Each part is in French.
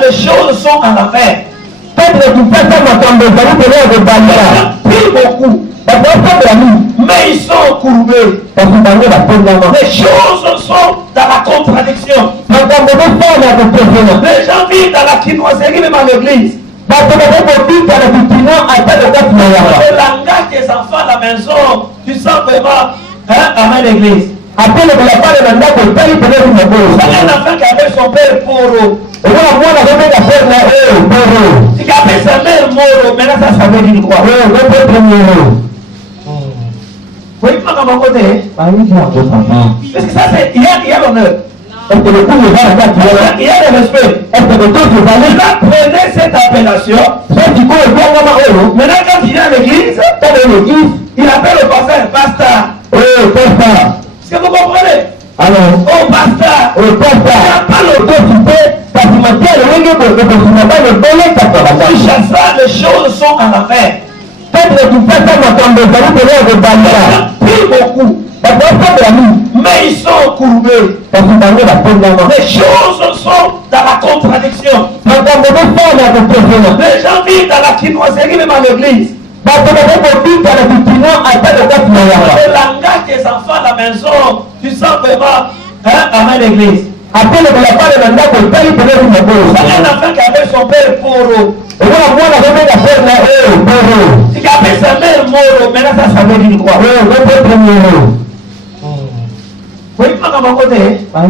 les choses sont en affaire. Pris beaucoup. Mais ils sont courbés. Les choses sont dans la contradiction. Les gens vivent dans la quinoiserie même à l'église. Le langage des enfants à la maison, tu sens vraiment, à l'église. Un enfant qui appelle son père Poro. Si qui appelle sa mère Moro, maintenant ça veut dire quoi? Oui, pas dans mon côté. Parce que ça c'est, il y a l'honneur. Il y a le respect. Là, prenez cette appellation. Maintenant, quand il vient à l'église, il appelle le pasteur, pasteur. Est-ce que vous comprenez? Oh, pasteur. Il n'y a pas l'autorité. Les choses sont en affaire. Pris beaucoup. Mais ils sont courbés. Les choses sont dans la contradiction. Les gens vivent dans la quinoiserie même à l'église. Le langage des enfants à la maison, tu sens vraiment, à l'église. Un enfant qui appelle son père Poro. Si qui appelle sa mère Moro, maintenant ça veut dire quoi? Oui, pas dans mon côté. Parce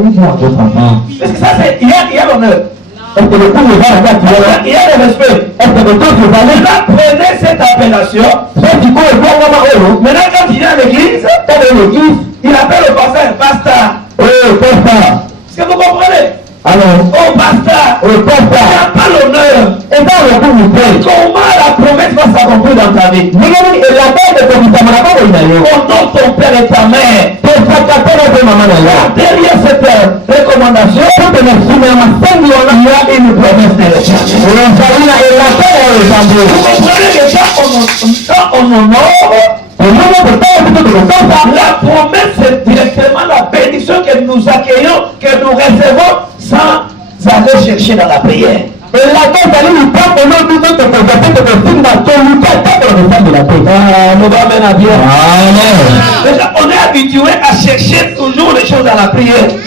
que ça c'est, il y a l'honneur. Il y a le respect. Là, prenez cette appellation. Maintenant, quand il vient à l'église, il appelle le pasteur, pasteur. Est-ce que vous comprenez? Oh, pasteur. Il n'y a pas l'honneur. Comment la promesse va s'accomplir dans ta vie? Honore ton père et ta mère. Derrière cette recommandation, il y a une promesse de l'éternel. Vous comprenez que quand on honore, la promesse c'est directement la bénédiction que nous accueillons, que nous recevons sans aller chercher dans la prière. Déjà, on est habitué à chercher toujours les choses dans la prière. Ce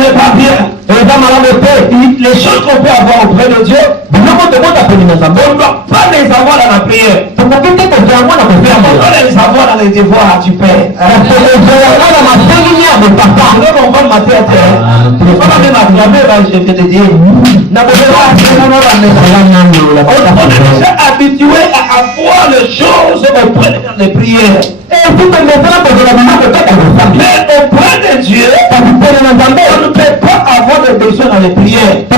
n'est pas bien. Les choses qu'on peut avoir auprès de Dieu, on ne doit pas les avoir dans la prière. On doit les avoir dans les devoirs du Père. On va le mater à terre. On va même acclamer, je vais te dire. On est déjà habitué à avoir les choses auprès de les prières. Mais auprès de Dieu, on ne peut pas avoir de besoin dans les prières. La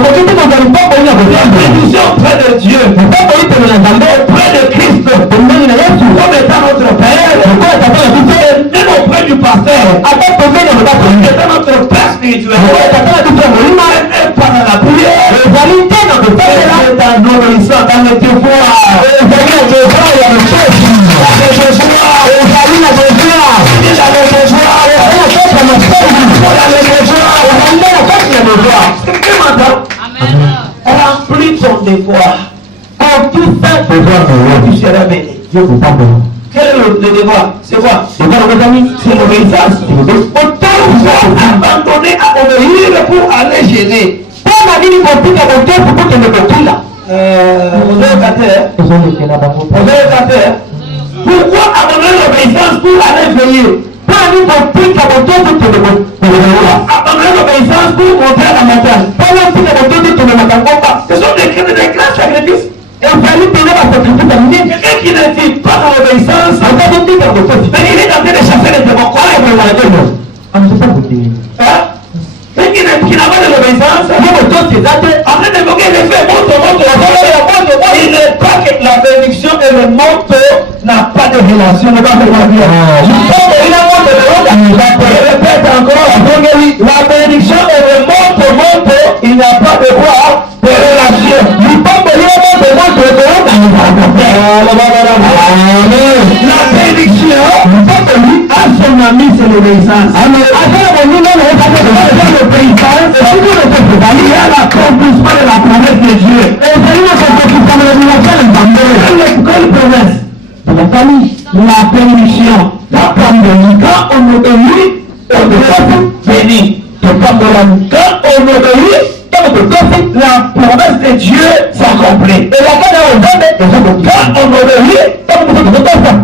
bénédiction auprès de Dieu, auprès de Christ, comme étant notre Père, même auprès du pasteur, étant notre Père spirituel, même pas dans la prière, c'est en obéissant dans le devoir. Remplis ton devoir. Quand tu fais devoir, tu seras béni. Dieu vous pardonne. Quel est le devoir? C'est quoi? C'est l'obéissance. Autant vous abandonner à obéir pour aller gêner. Pourquoi abandonner l'obéissance pour aller veiller? Abandonner l'obéissance pour monter à la montagne. Ce sont des grands sacrifices. Quelqu'un qui ne vit pas dans l'obéissance, mais il est en train de chasser les démons. Quelqu'un qui n'a pas de l'obéissance, en train d'évoquer les faits, il n'est pas que la bénédiction et le manteau n'a pas de relation. Je répète encore, la bénédiction et le manteau, il n'y a pas de quoi de relation. La bénédiction à son ami, c'est l'obéissance. obéit, on est béni. Quand on obéit, la promesse de Dieu s'accomplit. Quand on obéit,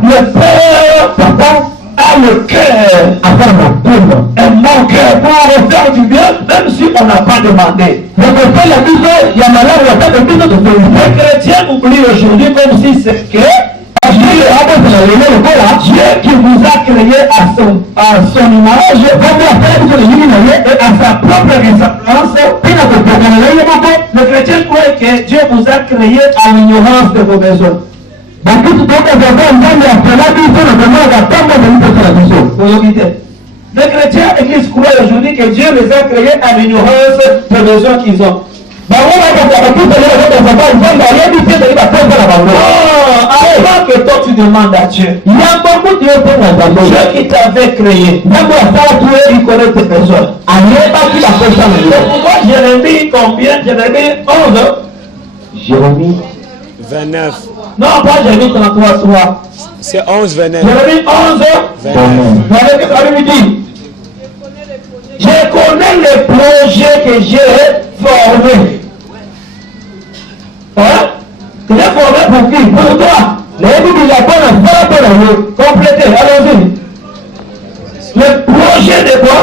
le Père Papa a le cœur un bon cœur pour faire du bien, même si on n'a pas demandé. Les chrétiens oublient aujourd'hui comme si c'est que Dieu qui vous a créé à son image et à sa propre ressemblance. Le chrétien croit que Dieu vous a créé à l'ignorance de vos besoins. Les chrétiens église croient aujourd'hui que Dieu les a créés à l'ignorance des besoins qu'ils ont. Avant que toi tu demandes à Dieu, Dieu qui t'avait créé, il connaît tes besoins. Pourquoi Jérémie combien? Jérémie 11. Jérémie 29. Non, pas Jérémie 33, 3. C'est 11, 29. Jérémie 11. 29. Que ça lui dit? Je connais les projets que j'ai formés. Hein? Tu l'as formé pour qui? Pour toi. Complétez, allons-y. Le projet de quoi?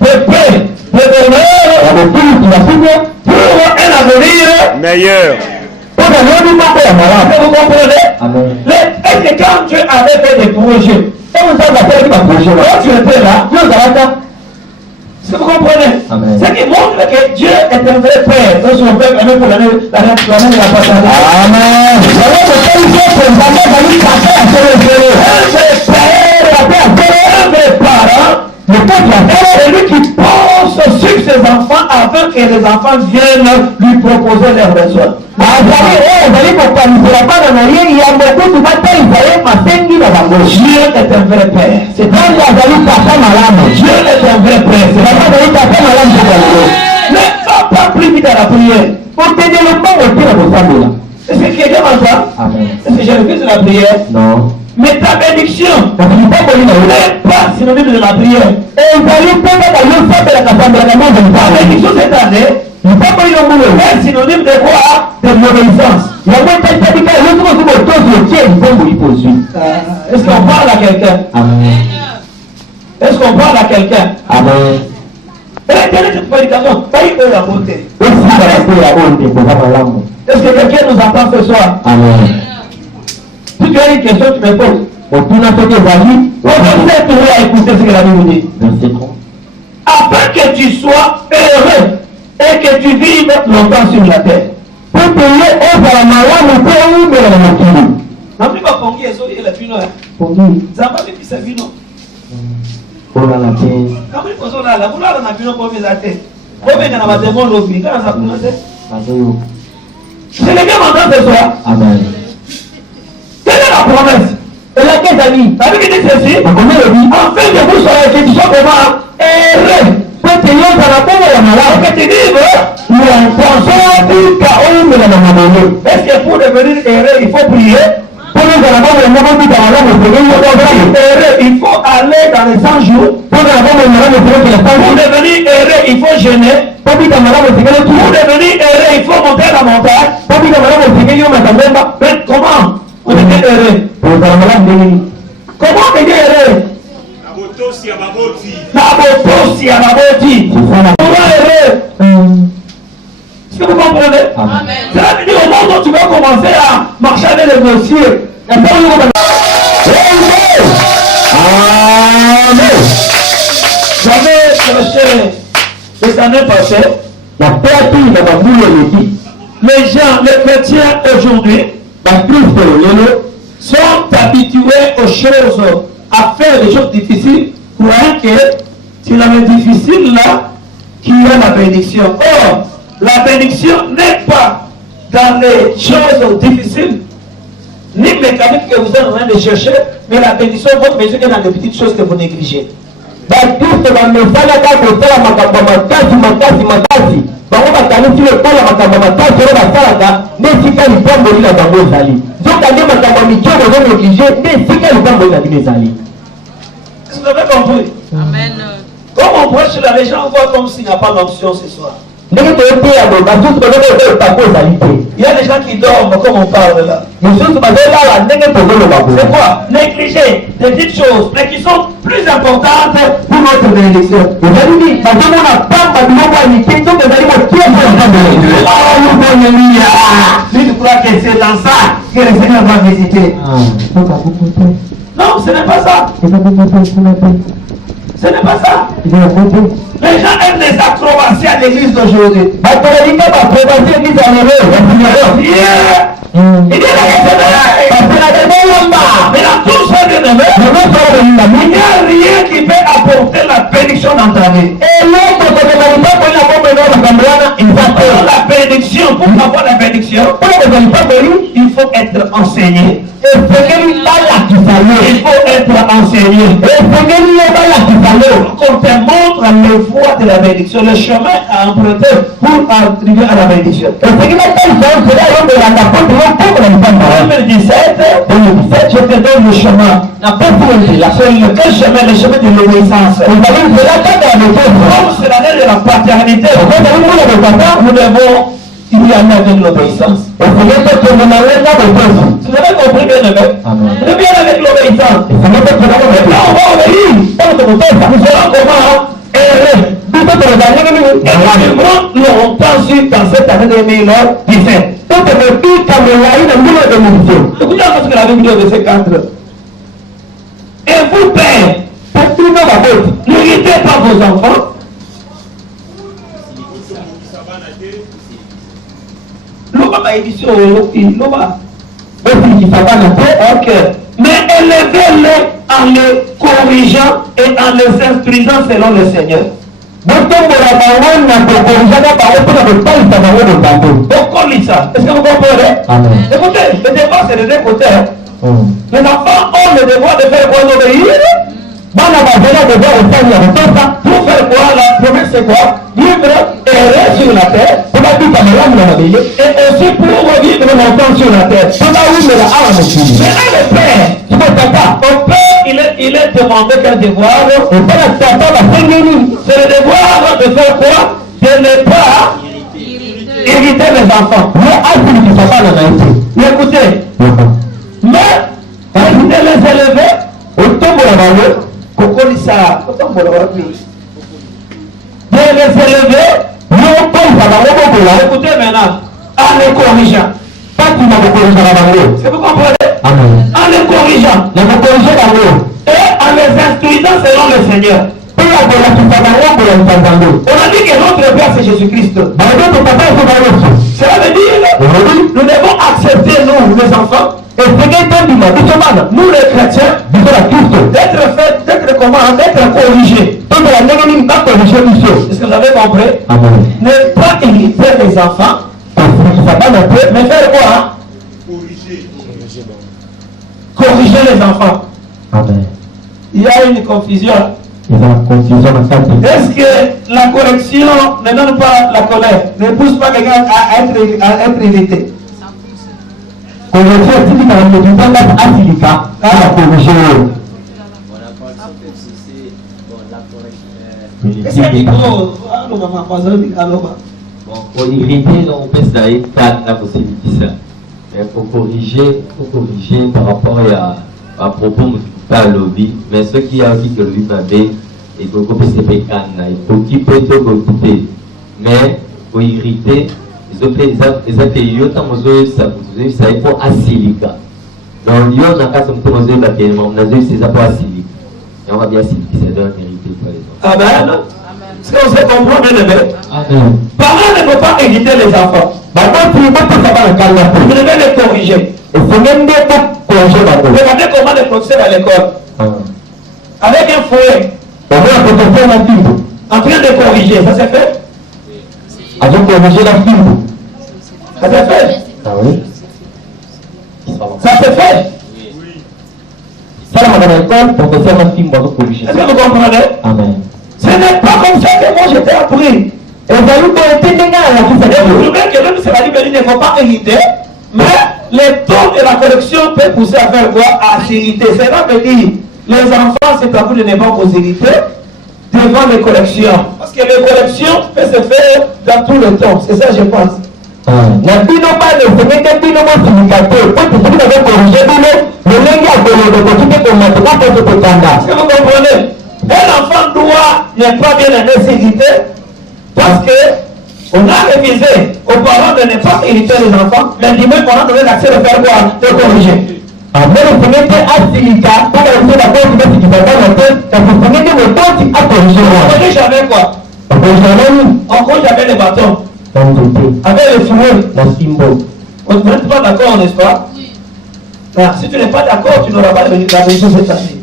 De paix, de bonheur, pour un avenir Meilleur. Vous comprenez? Est-ce que quand Dieu avait fait des projets, quand tu étais là, est-ce que vous comprenez? C'est qui montre que Dieu est un vrai Père. C'est son Père, même pour l'année de la passage. Amen. Un vrai parent, c'est lui qui pense sur ses enfants afin que les enfants viennent lui proposer leurs besoins. Dieu est un vrai Père. C'est pas Dieu est un vrai Père. Ne va pas plus vite à la prière. Est-ce que quelqu'un m'entend? Est-ce que j'ai le fils de la prière? Non. Mais ta bénédiction n'est pas synonyme de la prière. Ta bénédiction cette année est synonyme de quoi? De l'obéissance. Est-ce qu'on parle à quelqu'un? Est-ce qu'on parle à quelqu'un? Amen. Quelle est cette prédication? Pas eu la beauté. Est-ce que quelqu'un nous entend ce soir? Amen. Si tu as une question, tu me poses. On va trouver à écouter ce que la Bible dit. Afin que tu sois heureux et que tu vives longtemps sur la terre. C'est les gars m'entendent ce soir. Amen. Quelle est la promesse? Et laquelle t'as dit? La Bible dit ceci. Afin que vous soyez, que tu sois comment? Heureux. Que tu vives. Est-ce que pour devenir heureux, il faut prier? Pour il faut aller dans les 100 jours. Pour devenir heureux, il faut jeûner. Pour devenir heureux, il faut monter la montagne. Mais comment on devient heureux? Comment on devient heureux? Comment heureux? Est-ce que vous comprenez? C'est la vie au moment où tu vas commencer à marcher avec les dossiers. J'avais cherché les années passées. Les gens, les chrétiens aujourd'hui, sont habitués aux choses, à faire des choses difficiles, croyant que c'est la difficile là qui a la bénédiction. Or, la bénédiction n'est pas dans les choses difficiles, ni mécaniques que vous êtes en train de chercher, mais la bénédiction, votre bénédiction est dans les petites choses que vous négligez. Vous avez compris? Amen. Comme on prêche sur la gens voient comme s'il n'y a pas d'onction ce soir. Il y a des gens qui dorment comme on parle là. C'est quoi? Négliger des petites choses, mais qui sont plus importantes pour notre bénédiction. Si tu crois que c'est dans ça que le Seigneur va visiter. Non, ce n'est pas ça. Ce n'est pas ça. Les gens aiment les acrobaties à l'église d'aujourd'hui. Il dit la mais dans tout ça, il n'y a rien qui peut apporter la bénédiction dans ta vie. La bénédiction, pour avoir la bénédiction, il faut être enseigné. Il faut être enseigné. Qu'on te montre le voie de la bénédiction, le chemin à emprunter pour arriver à la bénédiction. 2017, je te donne le chemin. Quel chemin? Le chemin de l'obéissance. Comme c'est l'année de la paternité, nous devons y aller avec l'obéissance. Vous avez compris, bien aimé? Nous devons aller avec l'obéissance. Là, on va obéir. Nous verrons comment errer. Et nous vivrons longtemps dans cette année 2017. Écoutez ce que la Bible dit au verset 4. Et vous, pères, n'irritez pas vos enfants. Ok. Mais élevez-les en les corrigeant et en les instruisant selon le Seigneur. Est-ce que vous comprenez? Écoutez, le débat c'est de deux côtés. Les enfants ont le devoir de faire quoi? D'obéir. Pour faire quoi? La promesse c'est quoi? Vivre errer sur la terre. Et aussi pour vivre longtemps sur la terre. Maintenant le père, au père, il est demandé quel devoir? C'est le devoir de faire quoi? De ne pas irriter les enfants. Mais écoutez, mais de les élever, de les élever, écoutez maintenant, en les corrigeant. Est-ce que vous comprenez? En les corrigeant. Et en les instruisant selon le Seigneur. On a dit que notre Père c'est Jésus-Christ. Cela veut dire nous devons accepter nous les enfants. Nous les chrétiens d'être comment? D'être corrigés. Est-ce que vous avez compris? Ne pas irriter les enfants, mais faire quoi? Corriger les enfants. Il y a une confusion. Est-ce que la correction ne donne pas la colère, ne pousse pas quelqu'un à être irrité? Pour irriter, on peut se dire la possibilité ça. Mais pour corriger par rapport à propos pas lobby, mais ce qui a dit que lui m'avait et que peut se pécan, il faut occuper tout occuper. Mais pour irriter, ils ont fait des autant ça il faut asilica. Donc il y a un cas comme tout le monde va bien, on a dit c'est ça pour asilica. Et on va bien asilica, c'est de la vérité par exemple. Amen. Est-ce que vous comprenez bien le bien? Parents ne peuvent pas éviter les enfants. Vous devez les corriger. Regardez comment les professeurs à l'école. Avec un fouet. En train de corriger, ça s'est fait? Ça s'est fait? Ça s'est fait? Est-ce que vous comprenez? Amen. Ce n'est pas comme ça que moi j'étais appris. Et vous savez que même si la Bible ne faut pas irriter, mais les taux de la correction peuvent pousser à faire quoi? À s'irriter. Cela veut dire, les enfants, c'est à vous de ne pas vous irriter devant les corrections. Parce que les corrections peuvent se faire dans tout le temps. C'est ça, je pense. Est-ce que vous comprenez? Un enfant doit ne pas bien s'irriter parce que on a révisé aux parents de ne pas irriter les enfants, mais du moins on a donné l'accès de faire quoi? De corriger. On ne corrige jamais quoi? On corrige jamais les bâtons. Avec les fouets. On ne est pas d'accord, n'est-ce pas? Ah, si tu n'es pas d'accord, tu n'auras pas la vérité cette année.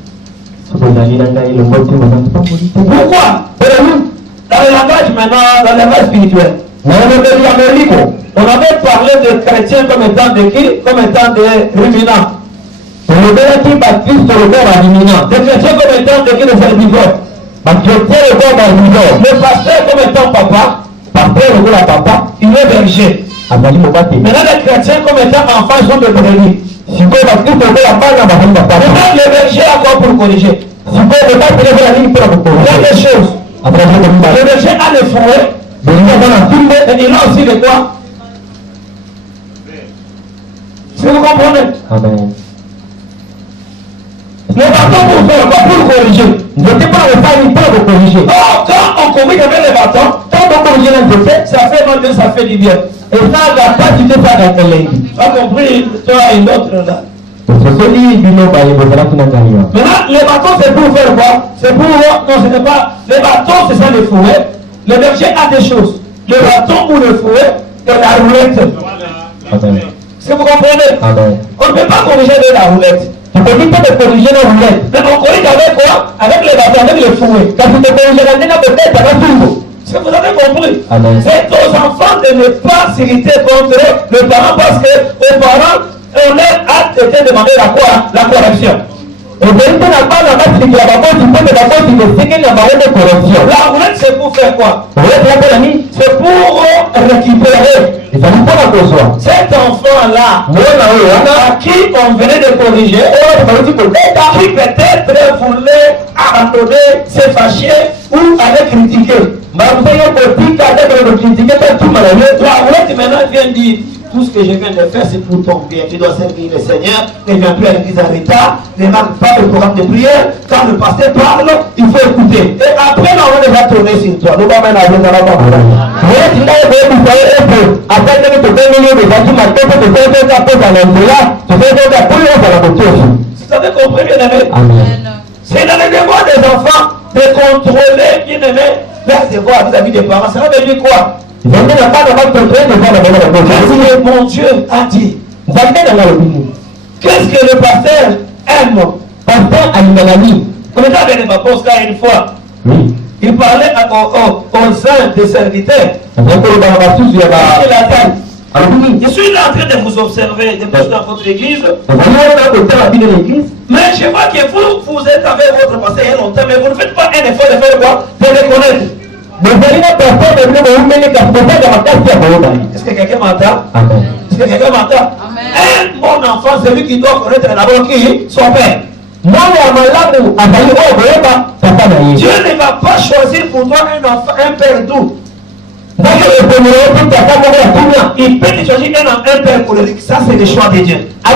Pourquoi? Dans le langage maintenant, dans le langage spirituel, on avait parlé de chrétiens comme étant de qui? Comme étant des ruminants. Des chrétiens comme étant de qui? Des herbivores. Le pasteur comme étant papa. Il est berger. Maintenant les chrétiens comme étant enfants sont de brebis. Maintenant le berger a quoi pour corriger? Il y a des choses. Le berger a les fouets. Et il a aussi de quoi? Si vous comprenez? Amen. Le bâton pour faire quoi? Pour corriger. Oh, quand on corrige avec les bâtons, ça fait mal, ça fait du bien. Et ça, la pas du tout, ça n'a pas compris, toi et l'autre là. Maintenant, les bâtons, c'est pour faire quoi? C'est pour. Non, ce n'est pas. Les bâtons, c'est ça le fouet. Le berger a des choses. Le bâton ou le fouet et la roulette. Est-ce que vous comprenez? Amen. On ne peut pas corriger avec la roulette. Tu peux pas te corriger la roulette. Mais on corrige avec quoi? Avec les bâtons, avec le fouet. Quand tu te corriges la tête, peut-être, ça va tout. Est-ce que vous avez compris? Amen. C'est aux enfants de ne pas s'irriter contre le parent parce que aux parents, on a été demandé la quoi? La correction. La roulette, c'est pour faire quoi? C'est pour récupérer cet enfant-là à qui on venait de corriger, qui peut-être voulait abandonner, se fâcher ou aller critiquer. La roulette maintenant vient dire: tout ce que je viens de faire, c'est pour ton bien. Tu dois servir le Seigneur. Ne viens plus à l'église en retard. Ne marque pas le programme de prière. Quand le pasteur parle, il faut écouter. Et après, on va déjà tourner sur toi. Nous allons la vous avez compris, bien aimé? C'est dans le devoir des enfants de contrôler, bien aimé, leurs devoirs vis-à-vis des parents. Ça veut dire quoi? Qu'est-ce que mon Dieu a dit? Qu'est-ce que le pasteur aime? On est avec les apôtres là une fois. Il parlait aux saints des serviteurs. Je suis là en train de vous observer depuis dans votre église. Mais je vois que vous êtes avec votre pasteur il y a longtemps, mais vous ne faites pas un effort de faire quoi? De reconnaître. Est-ce que quelqu'un m'entend? Est-ce que quelqu'un m'entend? Un bon enfant, c'est lui qui doit connaître d'abord qui? Son père. Dieu ne va pas choisir pour toi un enfant, un père doux. Il peut te choisir un père colérique. Ça, c'est le choix de Dieu. Il est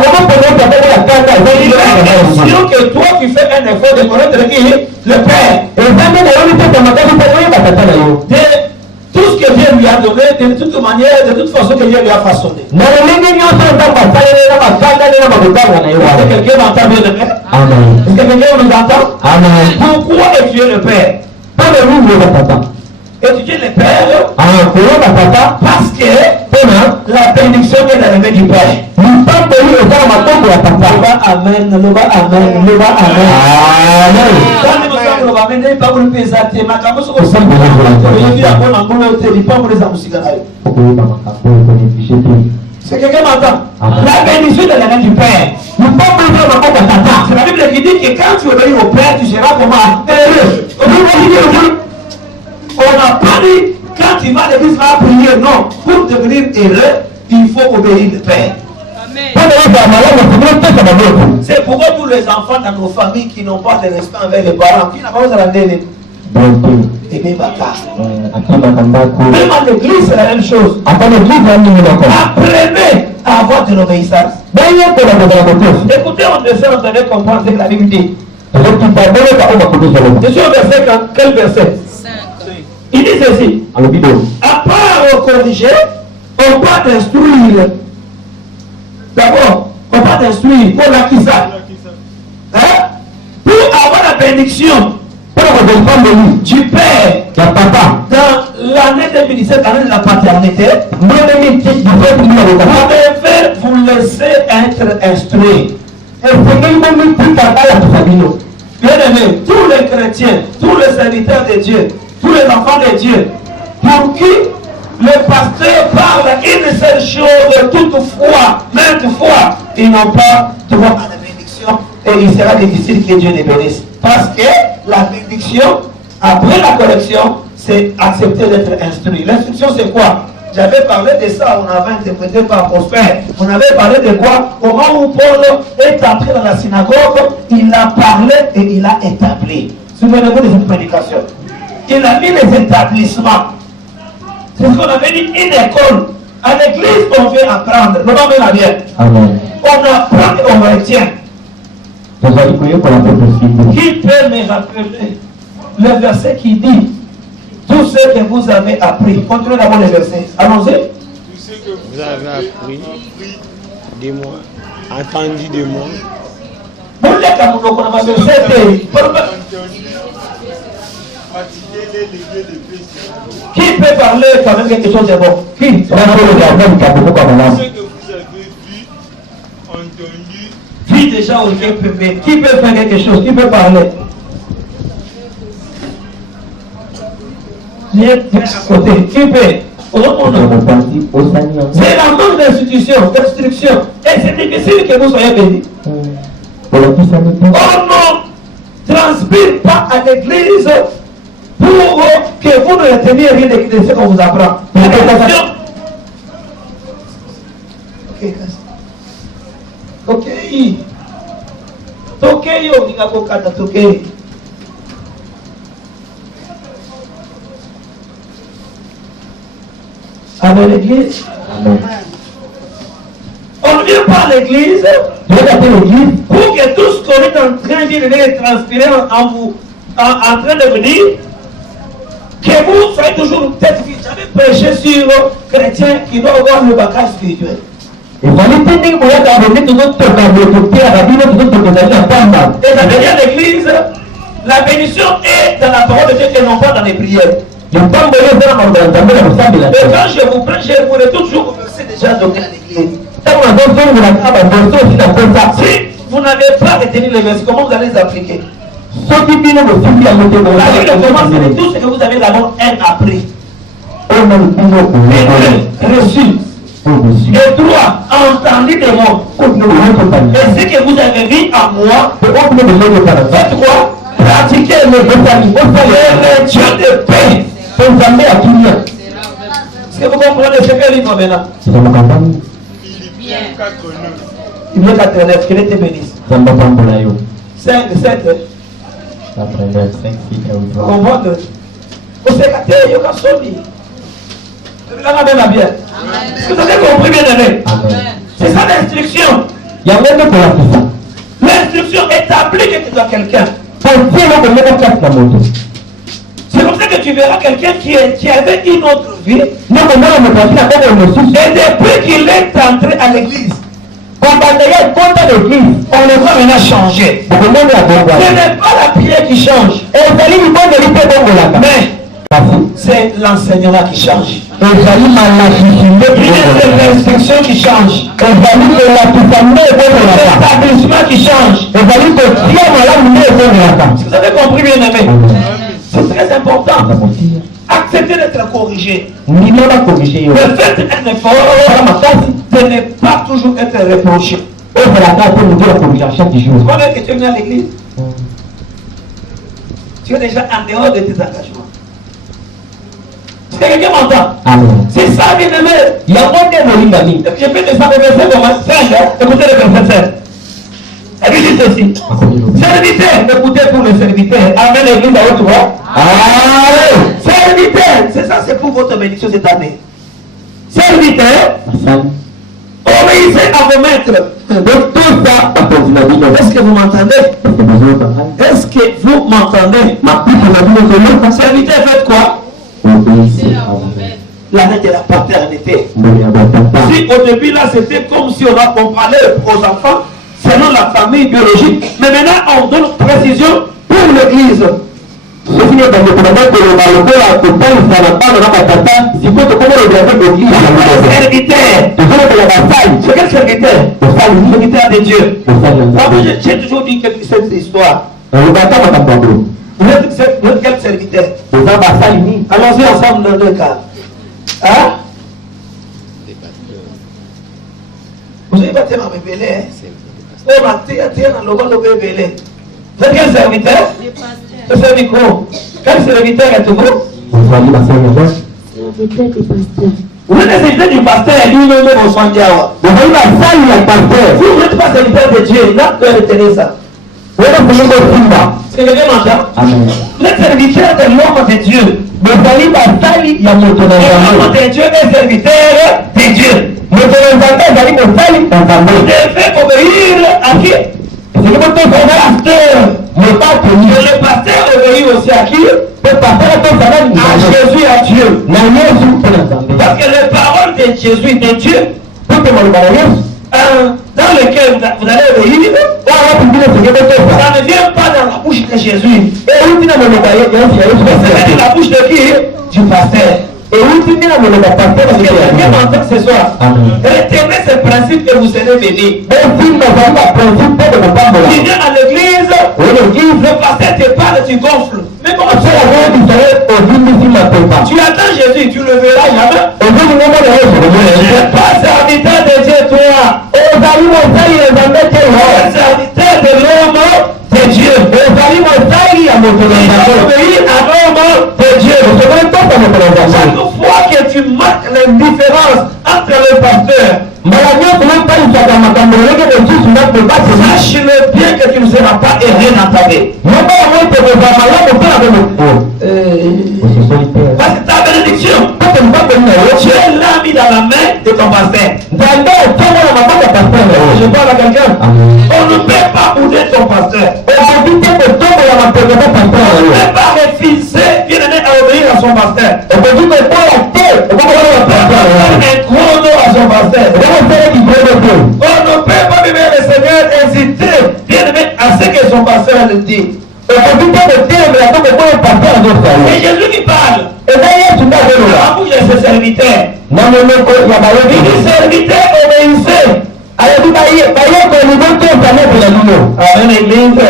question que toi, tu fais un effort de connaître qui? Le père. De tout ce que Dieu lui a donné, de toute manière, de toute façon que Dieu lui a façonné. Est-ce que quelqu'un m'entend bien, le père? Est-ce que quelqu'un nous entend? Pourquoi étudier le père? Étudier le père parce que la bénédiction vient d'arriver du père. Amen. C'est quelqu'un m'entend? La bénédiction de la main du père. C'est la Bible qui dit que quand tu obéis au père, tu seras comment? Heureux. On n'a pas dit quand tu vas à l'église, va prier. Non. Pour devenir heureux, il faut obéir le père. C'est pourquoi tous les enfants dans nos familles qui n'ont pas de respect envers les parents, qui n'ont pas besoin d'aider. Même à l'église, c'est la même chose. Apprenez à avoir de l'obéissance. Écoutez, on devait comprendre ce que la Bible dit. Je suis au verset, quel verset? 5. Il dit ceci. À part corriger, on va instruire. D'abord, on va instruire pour l'acquisition. Pour avoir la bénédiction du Père dans l'année 2017, l'année de la paternité, vous devez vous laisser être instruit. Bien-aimés, tous les chrétiens, tous les serviteurs de Dieu, tous les enfants de Dieu, pour qui le pasteur parle une seule chose, toutefois, maintes fois, ils n'ont pas droit à la bénédiction et il sera difficile que Dieu les bénisse. Parce que la bénédiction, après la correction, c'est accepter d'être instruit. L'instruction, c'est quoi? J'avais parlé de ça, on avait interprété par Prosper. On avait parlé de quoi? Au moment où Paul est entré dans la synagogue, il a parlé et il a établi. Souvenez-vous de cette prédication. Il a mis les établissements. C'est ce qu'on avait dit, une école. À l'église, on vient apprendre. Le nom est la bien. Amen. On apprend et on retient. Qui peut me rappeler le verset qui dit tout ce que vous avez appris? Continuez d'abord les versets. Allons-y. Tout ce que vous avez appris de moi, entendu de moi. Qui peut parler quand même quelque chose de bon? Qui? Ce que vous avez vu, entendu. Qui déjà au Dieu peut faire? Qui peut faire quelque chose? Qui peut parler? Viens à côté. Qui peut? C'est la manque d'instruction. Et c'est difficile que vous soyez bénis. On ne transpire pas à l'église pour que vous ne reteniez rien de ce qu'on vous apprend. Attention. Avec l'église. On ne vient pas à l'église pour que tout ce qu'on est en train de transpirer en vous, en train de vous dire, que vous soyez toujours peut-être que j'avais prêché sur chrétiens qui doivent avoir le bagage spirituel. Et ça veut dire l'église, la bénédiction est dans la parole de Dieu et non pas dans les prières. Et quand je vous prêche, je voulais toujours vous verser déjà donc à l'église. Si vous n'avez pas retenu les versets, comment vous allez les appliquer? La Bible commence avec tout ce que vous avez d'abord appris. Reçu. Et droit, entendu de moi. Et ce que vous avez vu en moi, faites quoi? Pratiquez le Dieu de paix. Est-ce que vous comprenez ce que livre maintenant? Philippiens 4:9, qu'il était béni. 5, 7. Comprendre. Vous savez vous avez compris, bien aimé? C'est ça l'instruction. L'instruction établit que tu dois quelqu'un. C'est comme ça que tu verras quelqu'un qui avait une autre vie. Et depuis qu'il est entré à l'église, on le voit maintenant changer. Ce n'est pas la prière qui change, mais c'est l'enseignement qui change. C'est l'instruction qui change. C'est l'établissement qui change. Vous avez compris, bien aimé? C'est très important. Accepter d'être corrigé. Faites un effort de ne pas toujours être reproché. Combien que tu es venu à l'église? Tu es déjà en dehors de tes engagements. Tu Est-ce que quelqu'un m'entend? C'est ça, bien aimé. Il y a moins de morimami. Je peux descendre le verset comme 5. Écoutez le verset 7. Elle dit ceci. Serviteur, écoutez pour le serviteur. Amen, l'église à haute voix. Amen. Serviteur, c'est ça, c'est pour votre bénédiction cette année. Serviteur, obéissez à vos maîtres. Donc tout ça, est-ce que vous m'entendez? Est-ce que vous m'entendez? Serviteur, faites quoi? L'année de la paternité. Si au début là c'était comme si on parlait aux enfants selon la famille biologique, mais maintenant on donne précision pour l'église. C'est quel serviteur? Serviteur de Dieu. J'ai toujours dit cette histoire. Vous êtes quel serviteur? Allons-y ensemble dans deux cas. Hein? Vous n'avez pas tellement révélé. Oh, ma tête, dans le monde de révélé. Vous êtes quel serviteur? C'est ce micro. Quel serviteur êtes-vous? Vous êtes des pasteurs. Vous êtes serviteur du pasteur et lui-même au soin d'Yawa. Vous n'êtes pas serviteur de Dieu. Là, vous allez retenir ça. C'est quelqu'un m'entend? Vous êtes serviteur de l'homme de Dieu. L'homme de Dieu est serviteur de Dieu. Vous devez obéir à qui? Le pasteur obéit aussi à qui? À Jésus, à Dieu. Parce que les paroles de Jésus, de Dieu, dans lequel vous allez obéir, ça ne vient pas dans la bouche de Jésus. C'est dans la bouche de qui? Du pasteur. Parce que quelqu'un m'entend ce soir. Retenez ce principe que vous serez bénis. Tu viens à l'église, le pasteur te parle, tu gonfles. Mais comment tu attends Jésus, tu ne le verras jamais. Tu n'es pas serviteur de Dieu, toi. Serviteur de l'homme de Dieu. Obéir à l'homme de Dieu. Chaque fois que tu marques l'indifférence entre les pasteurs, sache-le bien que tu ne seras pas erré dans ta vie. Parce que ta bénédiction, tu es l'ami dans la main de ton pasteur. Je parle à quelqu'un. On ne peut pas bouder ton pasteur. On ne peut pas refuser bien aimé à obéir à son pasteur. On ne peut pas un chrono à son pasteur. On ne peut pas, bien le Seigneur, hésiter bien aimé à ce que son pasteur le dit. Et Jésus qui parle. La bouche de ses serviteurs. Il dit serviteur, obéissez. Amen, l'église.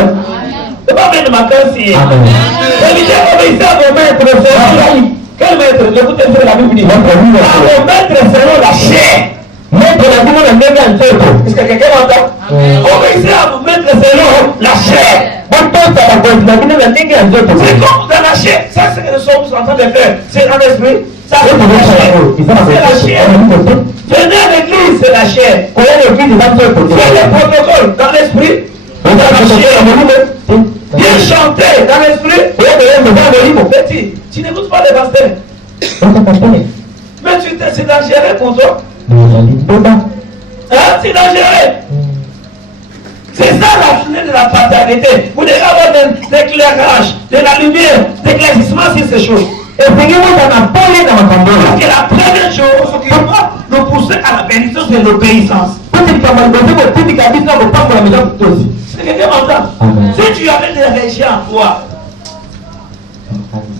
C'est pas bien de ma casse. Serviteur, obéissez à vos maîtres. Quel maître? Écoutez ce que la Bible dit. À vos maîtres selon la chair. Est-ce que quelqu'un m'entend? Obéissez à vos maîtres selon la chair. C'est comme dans la chair. Ça, c'est ce que nous sommes en train de faire. C'est en esprit. Ça, c'est la chair. Venez à l'église, c'est la chair. C'est le protocole dans l'esprit. Dans la chair. Bien chanter dans l'esprit. Petit, tu n'écoutes pas les pasteurs. Mais c'est dangereux pour toi. Hein? C'est dangereux. C'est ça la fenêtre de la paternité. Vous devez avoir de l'éclairage, de la lumière, d'éclaircissement sur ces choses. Parce que la première chose qui va nous pousser à la bénédiction, c'est l'obéissance. C'est quelqu'un m'entend? Si tu avais des régions en toi,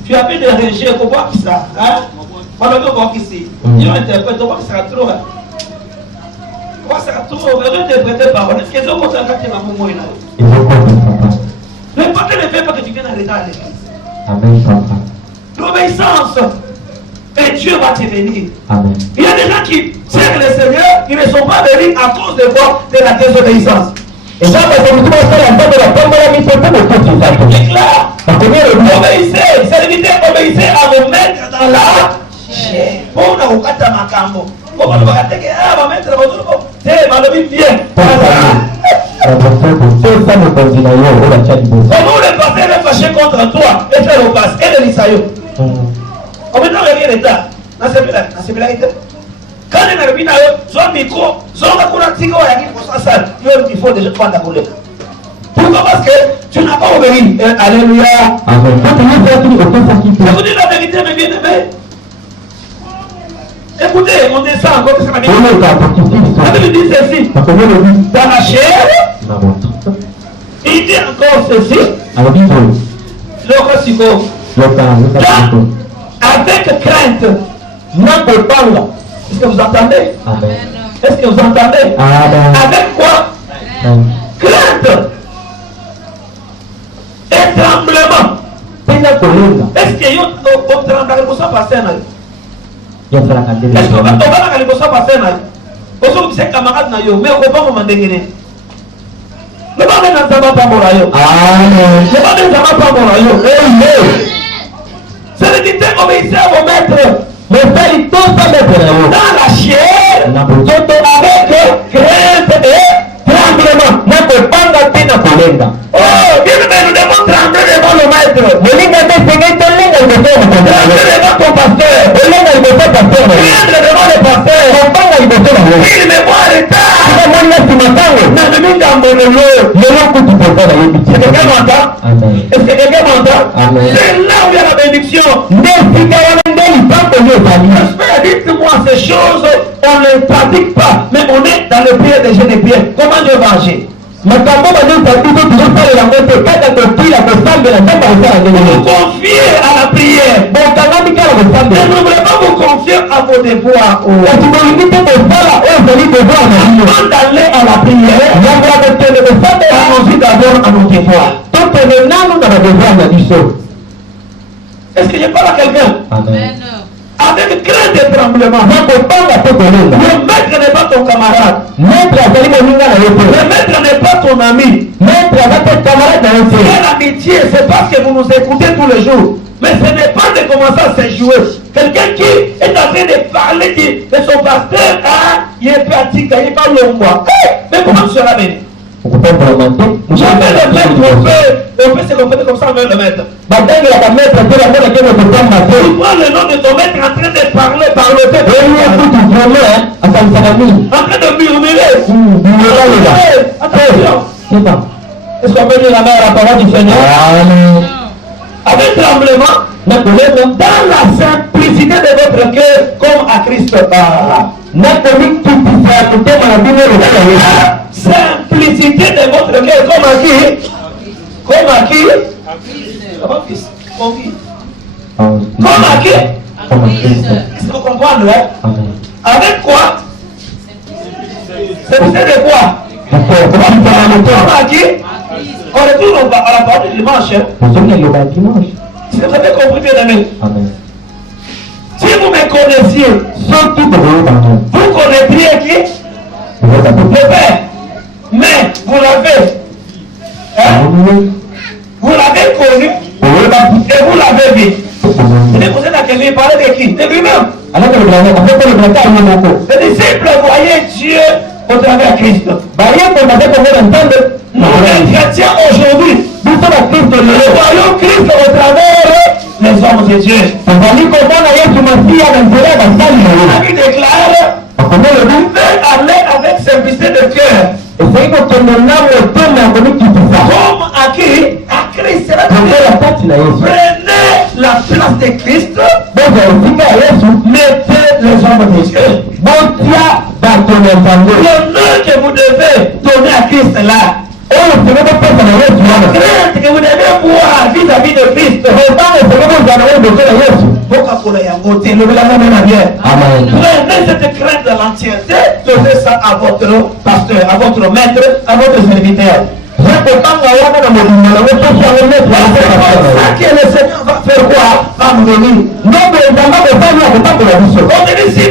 tu avais des régions, il faut voir qui ça. Hein? Moi, je veux voir qui c'est. Je interprète, je vois que ça sera trop. Ça trop, interpréter par parce que le peuple ne fait pas que tu viennes en retard à l'église. Amen, papa. L'obéissance, et Dieu va te bénir. Amen. Il y a des gens qui servent le Seigneur, qui ne sont pas bénis à cause de quoi? De la désobéissance. Et ça, c'est clair. Obéissez, serviteurs, obéissez à vos maîtres dans la lâcher. Pour nous okata makambo. Pour nous bakateke va mettre votre c'est malobi bien. Comment le pasteur est fâché contre toi et faire au passe et le lisayo. Comment non rien d'état. C'est bien été. Quand on a bien son micro, son accouratique ou yaki pour ça, il faut déjà prendre la couleur. Pourquoi? Parce que tu n'as pas obéi. Alléluia. Amen. Je vous dis la vérité, mes bien-aimés. Écoutez, on descend encore. La Bible dit ceci. Dans la chair, il dit encore ceci. Le recico. Avec crainte. Est-ce que vous entendez? Amen. Est-ce que vous entendez? Amen. Avec quoi? Crainte et tremblement. Est-ce que vous tremblez pour ça passer? Est-ce que vous tremblez pour ça passer? Vous êtes camarade, mais vous ne pouvez pas vous demander. Le pas de n'entendre pas mon rayon. Amen. Le pas de n'entendre pas mon rayon. C'est le dit obéissez à vos maîtres. Mais faites tout ça dans la chair, avec crainte et tremblement. Oh, bien, nous devons trembler devant le maître. Trembler devant ton pasteur. Craindre devant le pasteur. Il me voit en retard. Est-ce que quelqu'un m'entend? Est-ce que quelqu'un m'entend? C'est là où il y a la bénédiction. Dites-moi ces choses, on ne les pratique pas, mais on est dans le prière des jeunes et prières. Comment Dieu va agir? Vous confiez à la prière. Ne voulez pas vous confier à vos devoirs. Avant d'aller à la prière, allons-y d'abord à nos devoirs. Est-ce que je parle à quelqu'un? Amen. Avec crainte et tremblement. Le maître n'est pas ton camarade. Le maître n'est pas ton ami. C'est l'amitié, c'est parce que vous nous écoutez tous les jours. Mais ce n'est pas de commencer à se jouer. Quelqu'un qui est en train de parler de son pasteur, il est pratique, il n'est pas long. Mais comment tu seras béni? Jamais le maître, on peut se comporter comme ça envers le maître. Tu vois le nom de ton maître en train de parler par le fait. En train de murmurer. Attention. Est-ce qu'on peut dire la main à la parole du Seigneur? Avec tremblement, dans la simplicité de votre cœur, comme à Christ. Simplicité de votre cœur, comme à qui? Comme à qui? Comme fils. Comme à qui? Est-ce que vous comprenez? Avec quoi? Simplicité de quoi? Comme à qui? On retourne à la parole du dimanche. Si vous avez compris, bien aimé. Si vous me connaissiez, vous connaîtriez qui? Le Père. Mais vous l'avez. Vous l'avez connu. Et vous l'avez vu. Et vous êtes à quelqu'un, il parlait de qui? De lui-même. Les disciples voyaient Dieu au travers de Christ. Nous, les chrétiens aujourd'hui, nous voyons Christ au travers les hommes de Dieu. La Bible déclare, aller avec simplicité de cœur. Comme à qui? À Christ. Prenez la place de Christ. Mettez les hommes de Dieu. L'honneur que vous devez donner à Christ là. Crainte que vous devez voir vis-à-vis de Christ. Prenez cette crainte de l'entièreté, donnez ça à votre pasteur, à votre maître, à votre serviteur. C'est pour ça que le Seigneur va faire quoi? Va nous venir. On dit si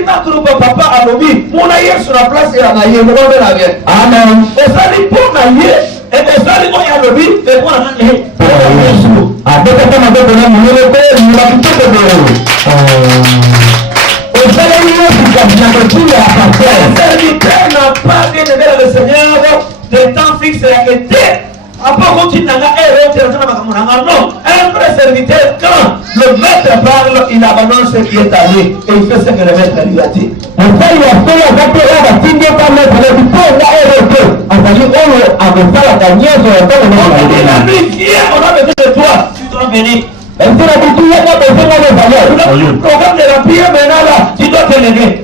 ma groupe papa a l'obi, mon aïe sur la place et la naïe, le monde la vient. Amen. Et ça dit pour naïe, et pour ça dit moi y a l'obi, et pour la naïe. Non, un vrai serviteur, quand le maître parle, il abandonne ce qui est à lui et il fait ce que le maître lui a dit. La nuit vient, on a besoin de toi, tu dois venir. Le programme de la prière maintenant là, tu dois te lever.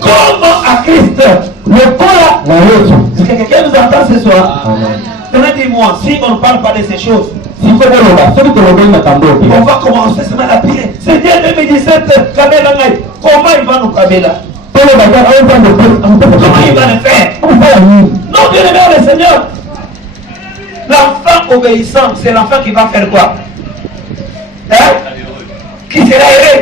Comme à Christ. Est-ce que quelqu'un nous entend ce soir? Maintenant dis-moi, si on ne parle pas de ces choses, on va commencer seulement la prière. C'est bien 2017, Kabela Ngai. Comment il va nous Kabela? Comment il va le faire? Non, Dieu le Seigneur. L'enfant obéissant, c'est l'enfant qui va faire quoi? Hein? Qui sera heureux?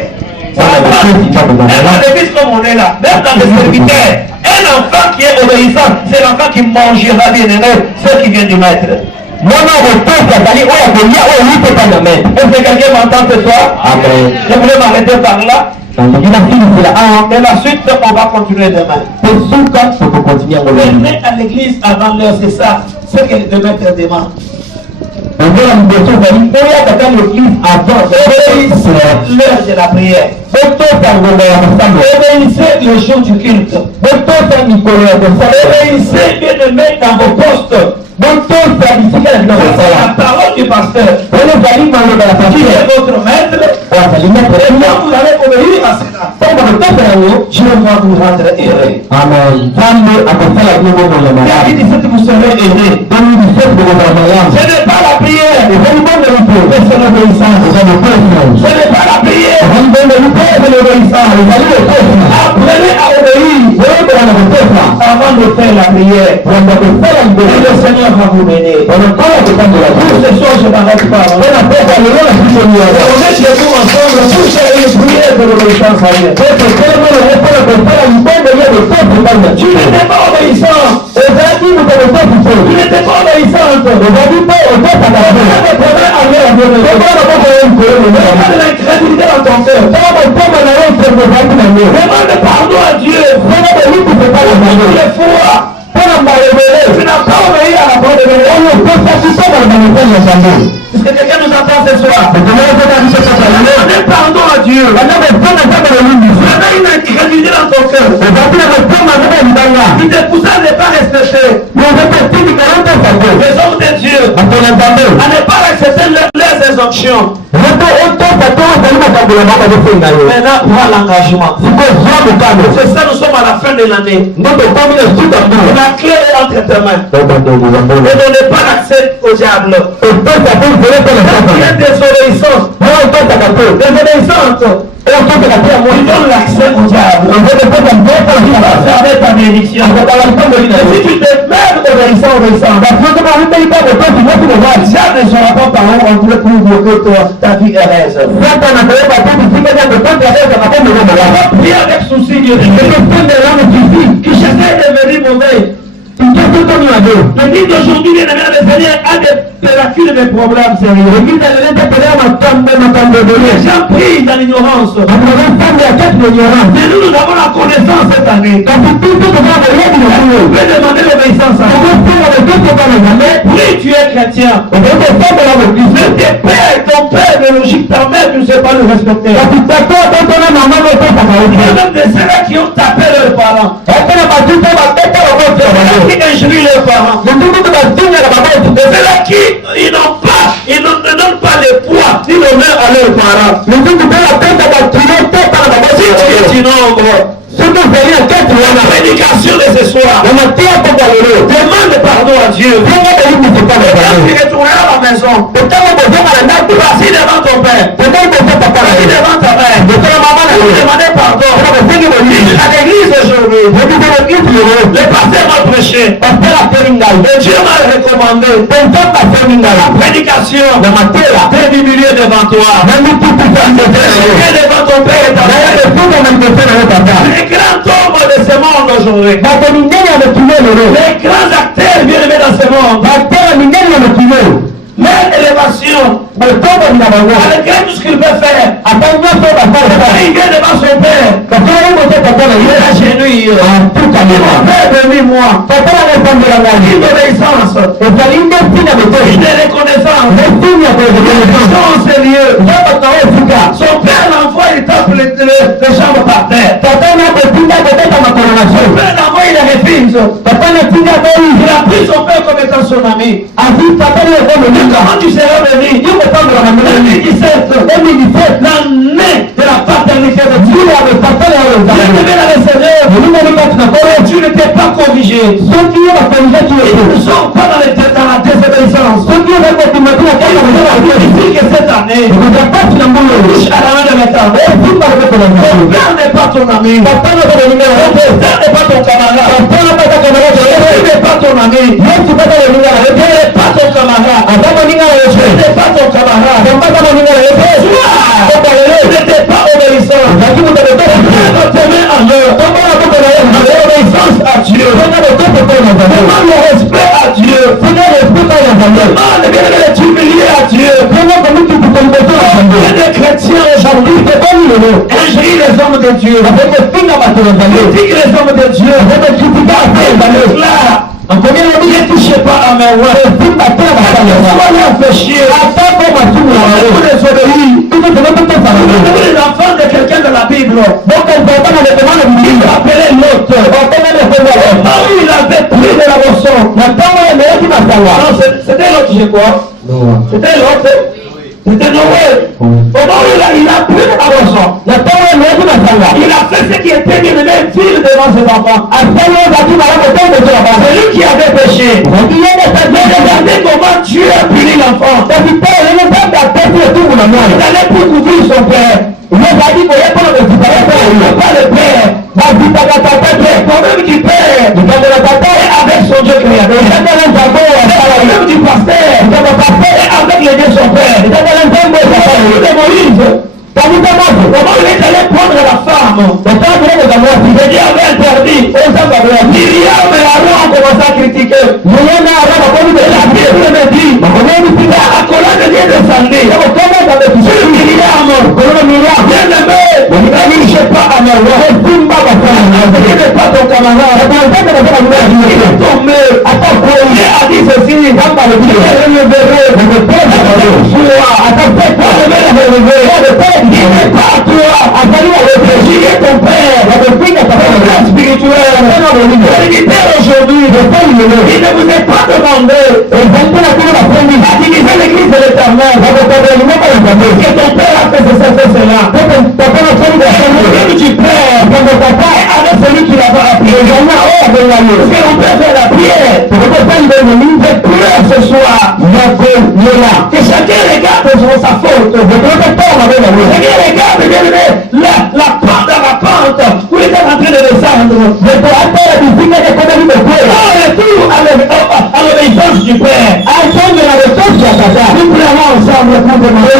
Même dans l'église comme on est là, même dans les serviteurs, un enfant qui est obéissant, c'est l'enfant qui mangera bien aimé ce qui vient du maître. Est-ce que quelqu'un m'entend ce soir? Je voulais m'arrêter par là. Et la suite, on va continuer demain. Venez à l'église avant l'heure, c'est ça. Ce que le maître demande. Obéissez l'heure de la prière. Obéissez le jour du culte. Obéissez bien aimé dans vos postes. C'est la parole du pasteur qui est votre maître. Et quand vous allez obéir à cela, Dieu va vous rendre heureux. Amen. Vous serez heureux. Ce n'est pas la prière, mais c'est l'obéissance. Ce n'est pas la prière, c'est l'obéissance. Apprenez à obéir avant de faire la prière. Et le Seigneur va vous mener. Pour ce soir, je n'arrête pas. On est chez vous ensemble pour faire une prière de l'obéissance à Dieu. Tu n'étais pas obéissant. Tu n'étais pas obéissante. Tu de l'incrédulité dans ton cœur. Demande pardon à Dieu. Tu n'as pas obéi à la parole de Dieu. Est-ce que quelqu'un nous entend ce soir? Demandez pardon à Dieu. Tu as une incrédulité dans ton cœur. Tu tes cousins n'est pas respecté. Les hommes de Dieu à ne pas accepter leurs injonctions. Maintenant, prends l'engagement. C'est ça, nous sommes à la fin de l'année. La clé est entre tes mains. Ne donnez pas l'accès au diable. Il y a désobéissance. On donne l'accès au diable. Il va fermer ta bénédiction. Si tu te mets obéissant, ça ne sera pas par où on voulait pour bloquer ta vie heureuse. Priez avec souci, Dieu. Qui cherchait de venir mauvais. Le livre d'aujourd'hui, bien aimé, le Seigneur a des lacunes, des problèmes sérieux. Les gens prient dans l'ignorance. Mais nous, nous avons la connaissance cette année. Vous pouvez demander l'obéissance à Dieu. Oui, tu es chrétien. Mais tes pères, ton père biologique, ta mère, tu ne sais pas le respecter. Il y a même des ceux qui ont tapé leurs parents. Qui injurient leurs parents. C'est là qui ils ne donnent pas le poids ni l'honneur à leurs parents. Si tu es innombre, la prédication de ce soir, demande pardon à Dieu. Quand tu retourneras à la maison, vas-y devant ton père, vas-y devant ta mère, demandez pardon. À l'église aujourd'hui, le pasteur m'a prêché, et Dieu m'a recommandé la prédication de diminuer devant toi, devant ton père et ta mère. Les grands tombes de ce monde aujourd'hui, les grands acteurs bien aimés dans ce monde, leur élévation Malgré tout ce qu'il veut faire. Il vient devant son père. Il est agenouillé. Mon père bénis moi. Il d'obéissance. Il de reconnaissance. Sérieux. Son père l'envoie, il tape les jambes par terre. Son père l'envoie, il refuse. Il a pris son père comme étant son ami. Comment tu seras béni? 2017, l'année de la paternité de Dieu. Tu devais la recevoir. Tu n'étais pas corrigé. Ils ne sont pas dans la désobéissance. Ici que cette année, touche à la main de mes temps. Ton père n'est pas ton ami. Ton père n'est pas ton camarade. Ton père n'est pas ton ami. Ton père n'est pas ton camarade. Tu n'es pas ton camarade. Tu n'étais pas obéissant. L'obéissance à Dieu. Demande le respect à Dieu. Demande de t'humilier à Dieu. Les chrétiens aujourd'hui ingérer les hommes de Dieu. Critique les hommes de Dieu. Ne touchez pas à mes voix. Soyez péché. Vous les enfants de quelqu'un de la Bible. Il appelait l'autre. Il avait pris de la boisson. Non, c'était l'autre, je crois. C'était l'autre. C'était Noé. Il a pris de la boisson. Il a fait ce qui était bien vil devant ses enfants. C'est lui qui avait péché. Mais regardez comment Dieu a puni l'enfant. Il allait pour couvrir son père. Il n'a pas le père. Toi-même qui père avec son Dieu créateur. Toi-même du pasteur avec le Dieu son père. De Moïse. Comment il est allé prendre la femme? Dieu avait interdit. Myriam et Aaron ont commencé à critiquer. La Bible me dit la colonne vient de s'enlever. Sur Myriam, bien-aimé, ne touchez pas à ma voix. Il n'est pas ton camarade. Il est ton mère. Dieu a dit ceci. Je le releverai. Il n'est pas à toi. J'y ai ton père. Spirituel. Aujourd'hui, il ne vous est pas demandé d'utiliser l'église de l'éternel. Que ton père a fait cela. Le du père avec celui qui l'a appelé. Que l'on peut faire la prière. Faites prière ce soir. Que chacun regarde sur sa faute. Chacun regarde la pente à la pente où il est en train de descendre. À l'obéissance du Père. Nous prions ensemble pour demander.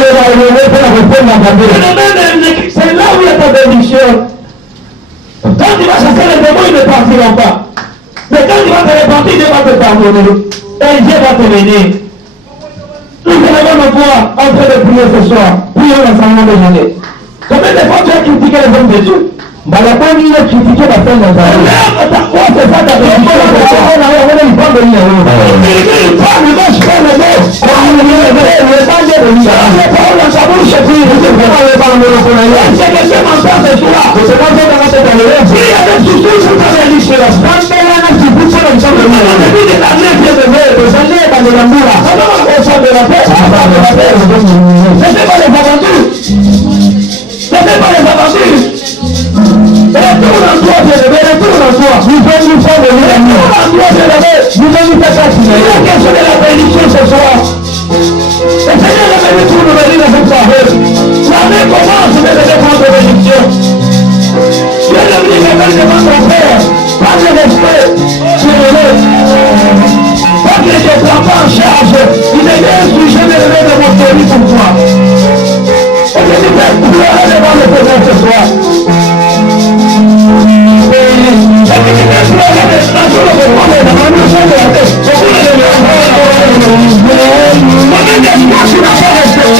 C'est là où il y a ta bénédiction. Quand tu vas chasser les démons, ils ne partiront pas. Mais quand tu vas te repentir, Dieu va te pardonner. Et Dieu va te bénir. Nous allons nous voir en train de prier ce soir. Prions ensemble de journée. Combien de fois tu as critiqué les hommes de Dieu? Il a critiqué la peine dans un c'est ça ta bénédiction. Retourne en toi, bien-aimé, retourne en toi. Nous allons nous faire de retourne en toi, bien-aimé. Nous allons nous faire fasciner. Il y a question de la bénédiction ce soir. Le Seigneur est venu pour nous bénir dans cette soirée. L'année commence, mais de défendre de bénédiction. Dieu est venu devant ton Père. Pas de respect, bien-aimé. Pas que je ne prends pas en charge. Il est bien sujet de mon pays pour toi. Et je te fais pleurer devant le Seigneur ce soir. Combien de fois tu n'as pas respecté?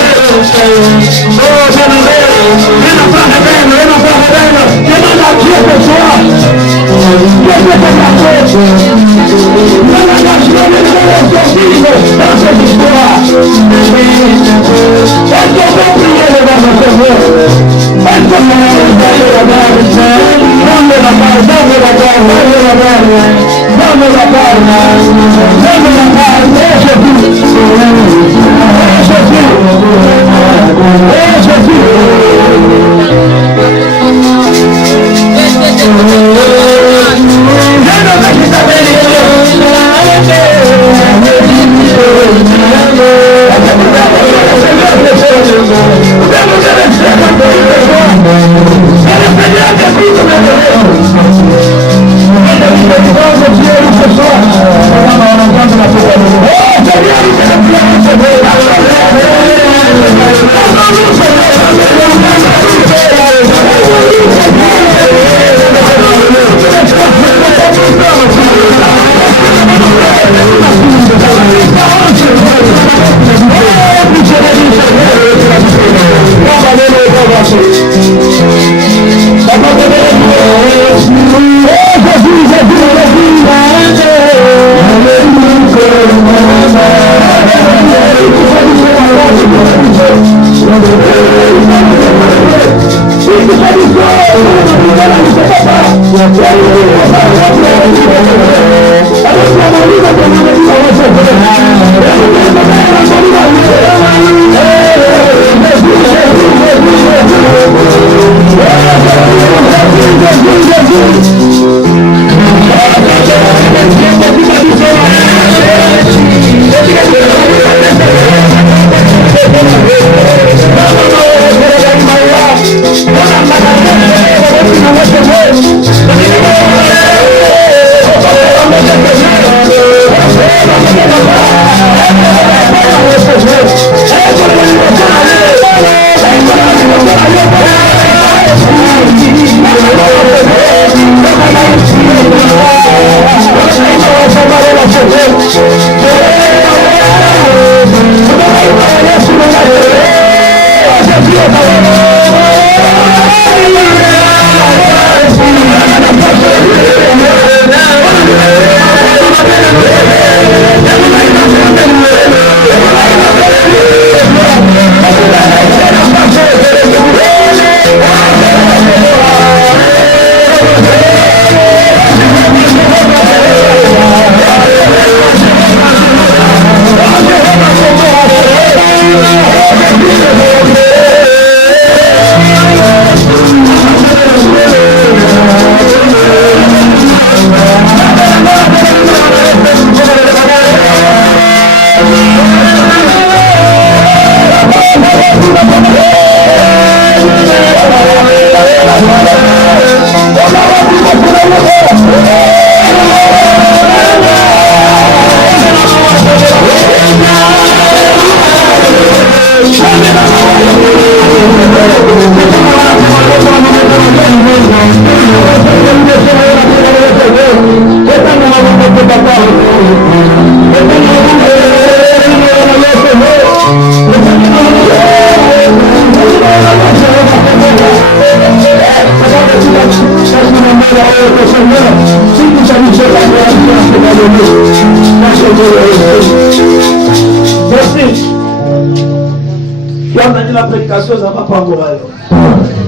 La prédication, ça va pas encore.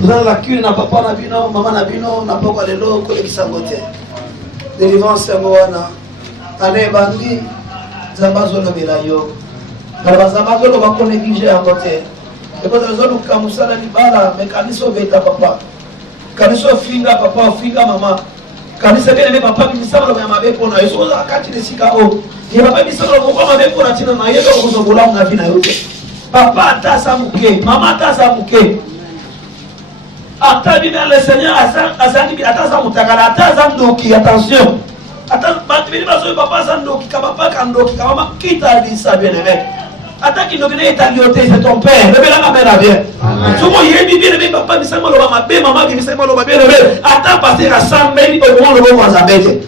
Vous avez la cure, n'a pas na bino, maman na bino, n'a pas les lots, collègues qui s'agotent. Délivrance, Moana. Année bandi, Zamazolo Belayo. Zamazolo va qu'on néglige à côté. Et quand ils ont Kamusala Nibala, mais Kaniso Beta papa. Kaniso Finga papa, Finga maman. Kanisa bien papa qui s'appelle Yamabe pour la chose à Kati de Sikao. Il va pas dire ça, on va mettre pour la Tina Maïe, on va vous la on a vu na yote. Papa atasa muke, maman atasa muke. Ata bien le Seigneur azangi atasa mutakala atasa ndoki, attention. Attends, papa sandoki, papa kandoki, maman kita dit ça bien aimé. Attends qu'il ne est alioté, c'est ton père. Le bel amène à bien. Souvent il y a bien papa mi sama lo ma be maman mi sama lo ma be. Attends passer à 100 000 au moment le moment zabete.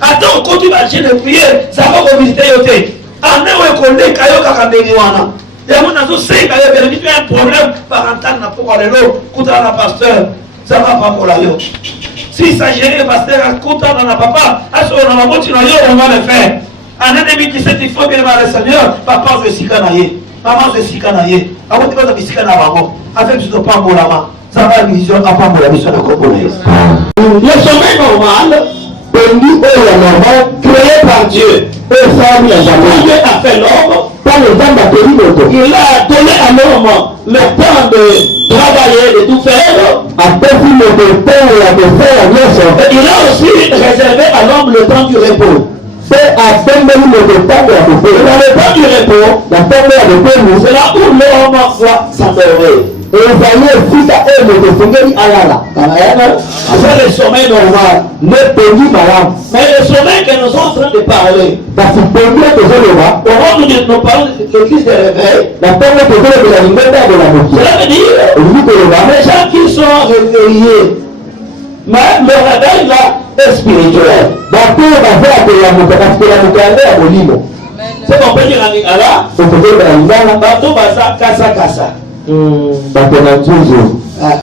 Attends continue à prier, ça va vous visiter yote. Ane we konde kayo kakandeni wana. Il y a un problème parental pour aller là, pasteur, ça va pas pour la yo. Si ça gère le pasteur, dans la papa, on va le faire. En 2017, il faut bien le Seigneur, papa, je suis canaillé, maman, je suis canaillé, avant que tu sois canaillé, avec du pas pour la main, ça va une vision, pas pour la mission de composer. Le sommeil normal, normal, créé par Dieu, Dieu a fait l'homme. Il a donné à l'homme le temps de travailler, de tout faire. Et il a aussi réservé à l'homme le temps du repos. Le temps du repos, c'est là où l'homme va s'endormir. C'est le sommeil normal. Mais le sommeil que nous sommes en train de parler, nous parlons de l'église de réveil. Cela veut dire les gens qui sont réveillés, mais le réveil là est spirituel. C'est qu'on peut dire en lingala, bateau baza kasa kasa.